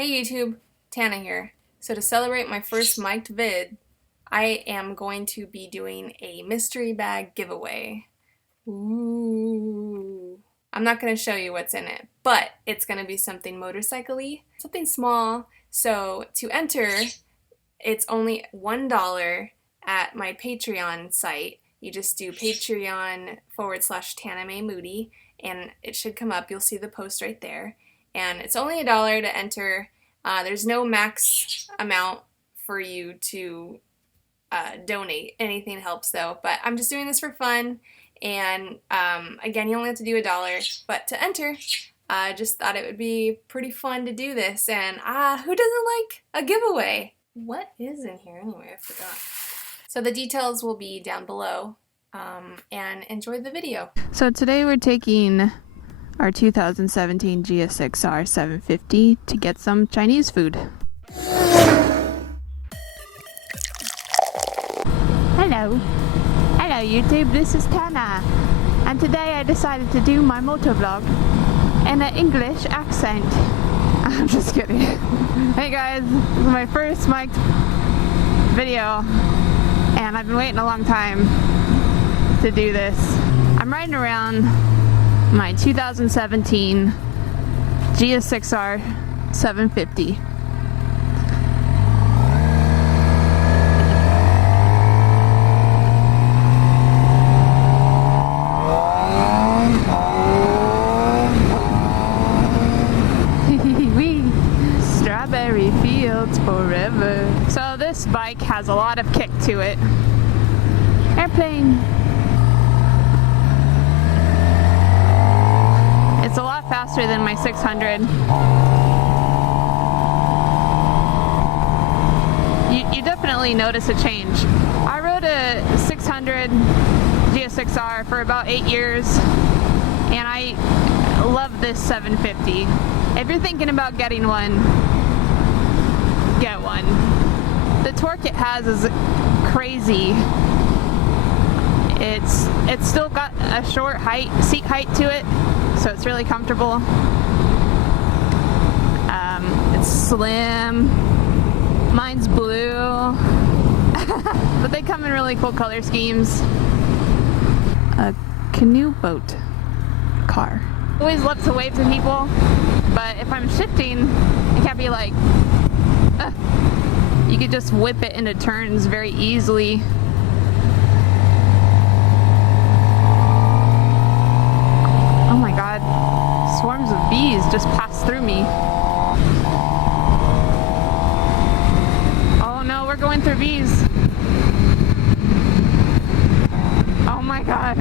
Hey YouTube, Tana here. So to celebrate my first mic'd vid, I am going to be doing a mystery bag giveaway. Ooh. I'm not going to show you what's in it, but it's going to be something motorcycle-y, something small. So to enter, it's only $1 at my Patreon site. You just do Patreon/TanaMayMoody and it should come up. You'll see the post right there. And it's only $1 to enter. There's no max amount for you to donate. Anything helps though. But I'm just doing this for fun. And again, you only have to do $1. But to enter, I just thought it would be pretty fun to do this. And who doesn't like a giveaway? What is in here anyway? I forgot. So the details will be down below. And enjoy the video. So today we're taking our 2017 GSXR 750 to get some Chinese food. Hello YouTube, this is Tana, and today I decided to do my motovlog in an English accent. I'm just kidding. Hey guys, this is my first mic'd video and I've been waiting a long time to do this. I'm riding around my 2017 GSXR 750. Strawberry fields forever. So this bike has a lot of kick to it. Airplane. It's a lot faster than my 600. You definitely notice a change. I rode a 600 GSXR for about 8 years, and I love this 750. If you're thinking about getting one, get one. The torque it has is crazy. It's still got a short seat height to it, so it's really comfortable. It's slim. Mine's blue. But they come in really cool color schemes. A canoe boat car. I always love to wave to people, but if I'm shifting, it can't be like, you could just whip it into turns very easily. Oh my god, swarms of bees just passed through me. Oh no, we're going through bees. Oh my god.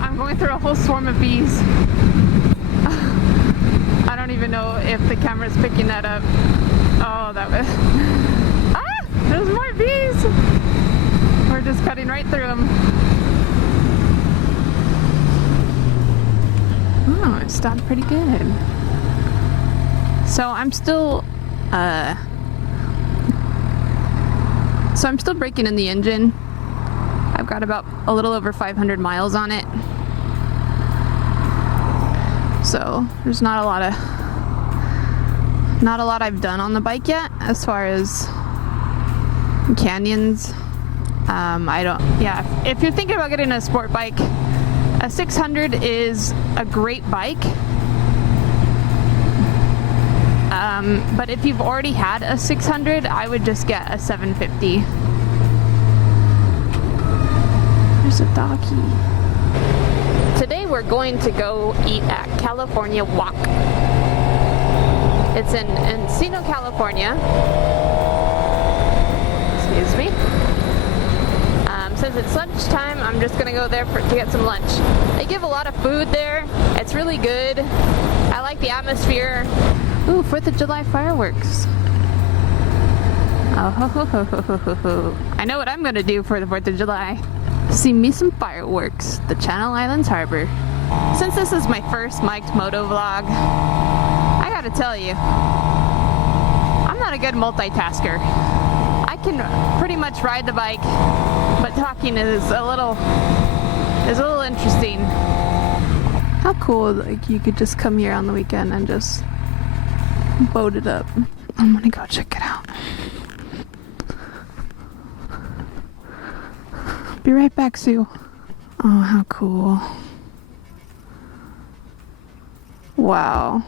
I'm going through a whole swarm of bees. I don't even know if the camera's picking that up. Oh, that was... There's more bees! We're just cutting right through them. Oh, it stopped pretty good. So I'm still breaking in the engine. I've got about a little over 500 miles on it. So there's not a lot I've done on the bike yet as far as canyons. If you're thinking about getting a sport bike, a 600 is a great bike. But if you've already had a 600, I would just get a 750. There's a doggy. Today we're going to go eat at California Wok. It's in Encino, California. Excuse me. Since it's lunchtime, I'm just gonna go there to get some lunch. They give a lot of food there. It's really good. I like the atmosphere. Ooh, 4th of July fireworks. Oh, ho, ho, ho, ho, ho, ho, ho. I know what I'm gonna do for the 4th of July. See me some fireworks, the Channel Islands Harbor. Since this is my first mic'd moto vlog, I gotta tell you, I'm not a good multitasker. I can pretty much ride the bike, but talking is a little interesting. How cool, like, you could just come here on the weekend and just boated up. I'm gonna go check it out. Be right back, Sue. Oh, how cool. Wow.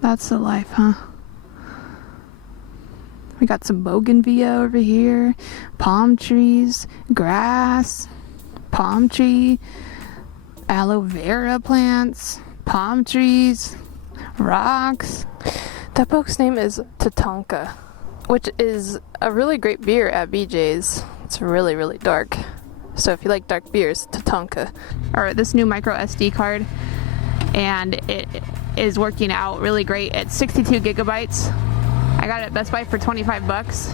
That's the life, huh? We got some bougainvillea over here, palm trees, grass, palm tree, aloe vera plants, palm trees, rocks. That book's name is Tatanka, which is a really great beer at BJ's. It's really, really dark. So if you like dark beers, Tatanka. Alright, this new micro SD card, and it is working out really great. It's 62 gigabytes. I got it at Best Buy for 25 bucks.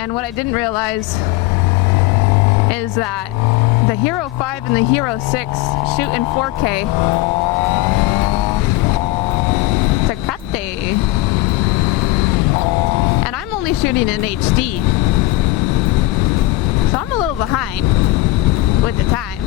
And what I didn't realize is that the Hero 5 and the Hero 6 shoot in 4K. Tecate. And I'm only shooting in HD. So I'm a little behind with the times.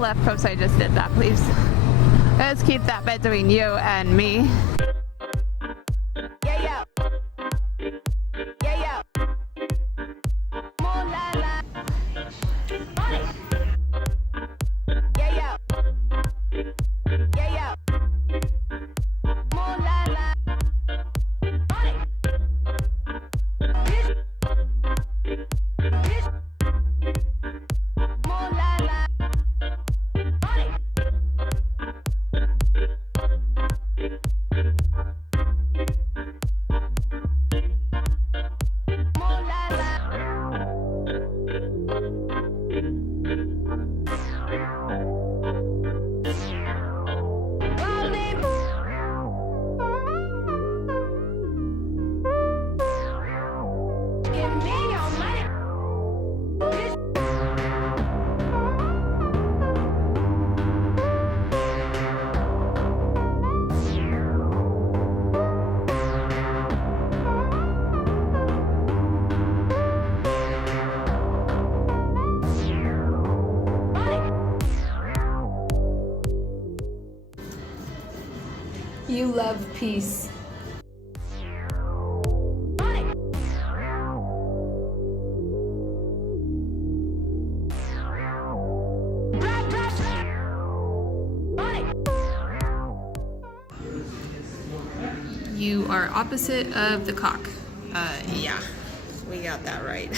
Left coast, I just did that, please. Let's keep that between you and me. Yeah, yeah. Yeah, yeah. More la la. Yeah, yeah. Yeah, yeah. More la la. More la la. You love peace. You are opposite of the cock. Yeah, we got that right.